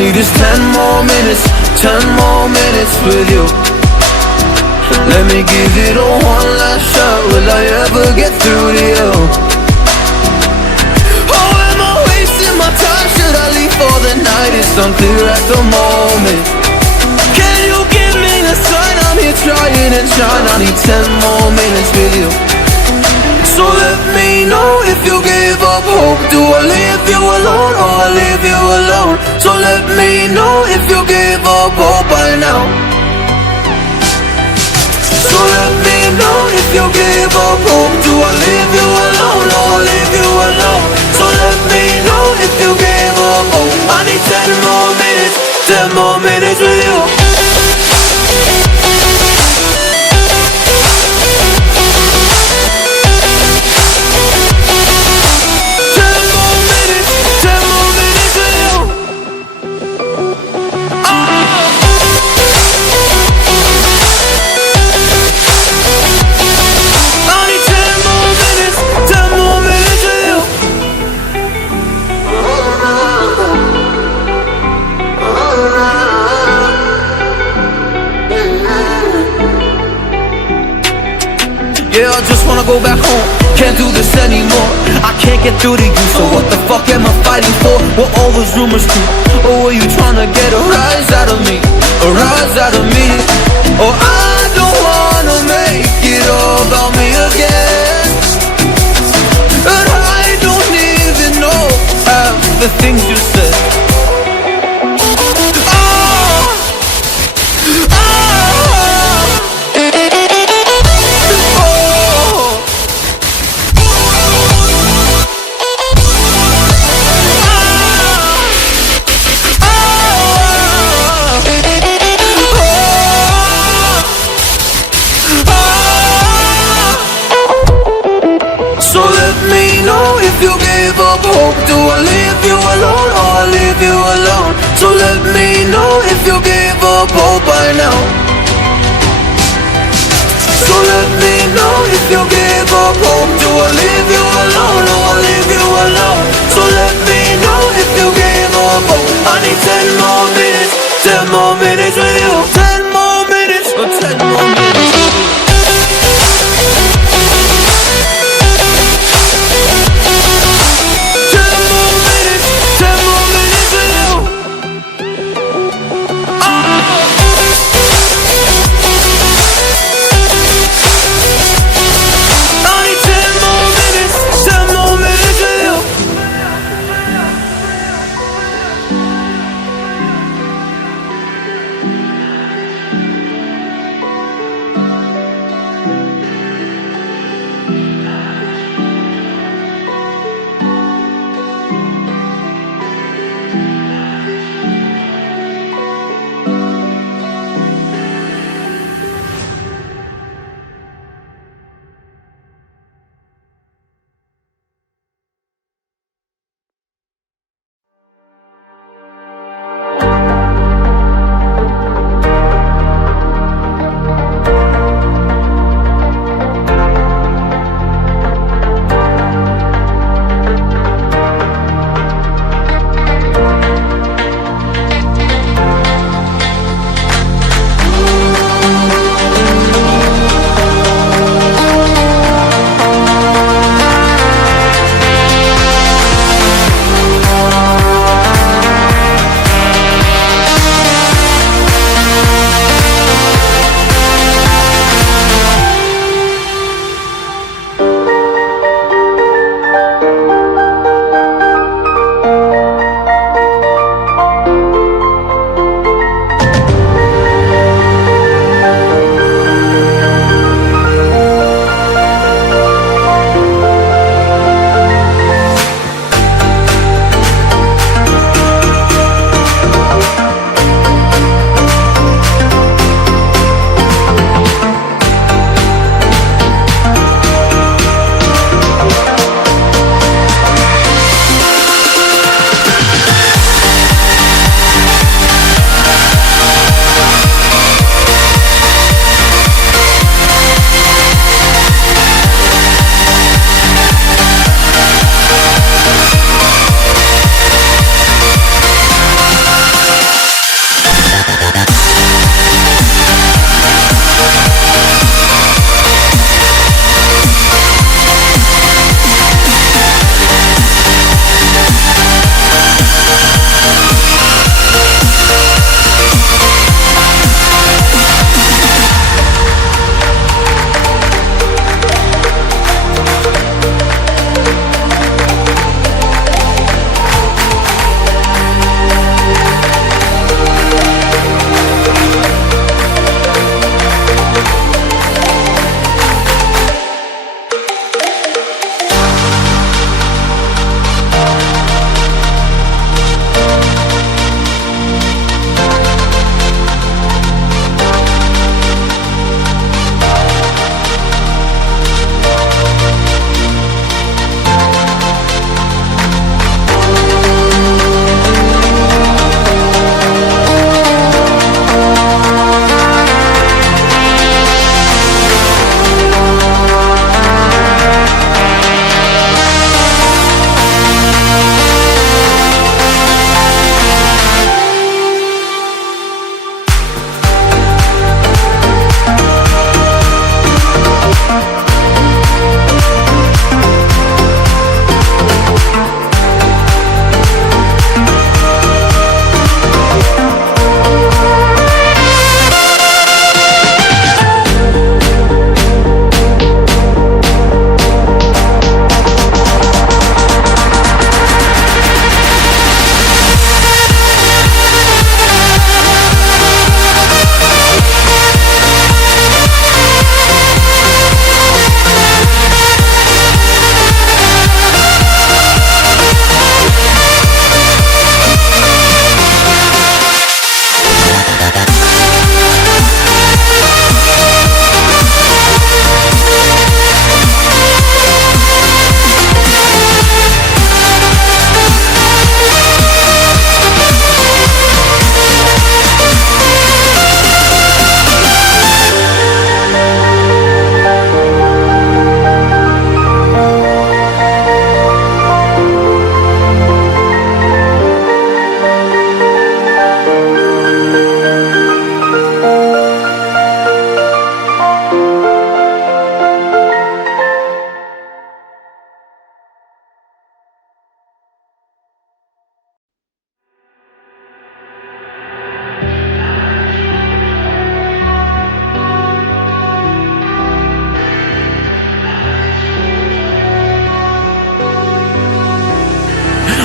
need is 10 more minutes, 10 more minutes with you. Let me give it a one last shot. Will I ever get through to you? Oh, am I wasting my time? Should I leave for the night? It's unclear at the moment. Can you give me a sign? I'm here trying and trying. I need 10 more minutes with you. So let me know if you give up hope. Do I leave you alone or I leave you alone? So let me know if you give up hope by now. So let me know if you give up hope. Do I leave you alone or I leave you alone? So let me know if you give up hope. I need 10 more minutes, 10 more minutes with you. Yeah, I just wanna go back home. Can't do this anymore. I can't get through to you. So what the fuck am I fighting for? What all those rumors do? Or were you trying to get a rise out of me? A rise out of me? Or I don't wanna make it all about me again. And I don't even know half the things you said. So let me know if you give up hope. Do I leave you alone or I leave you alone? So let me know if you give up hope by now. So let me know if you give up hope. Do I leave you alone or I leave you alone? So let me know if you give up hope. I need 10 more minutes, 10 more minutes with you. 10 more minutes, or 10 more minutes with you.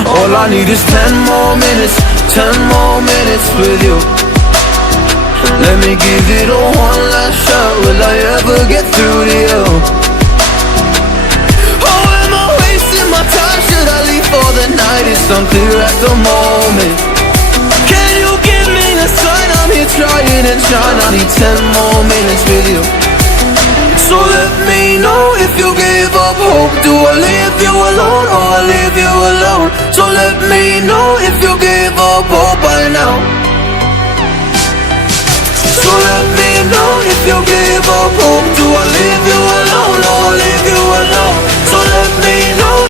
All I need is 10 more minutes, 10 more minutes with you. Let me give it a one last shot. Will I ever get through to you? Oh, am I wasting my time? Should I leave for the night? It's unclear at the moment. Can you give me a sign? I'm here trying and trying. I need 10 more minutes with you. So let me know if you give up hope. Do I leave you alone or I leave you alone? So let me know if you give up hope by now. So let me know if you give up hope.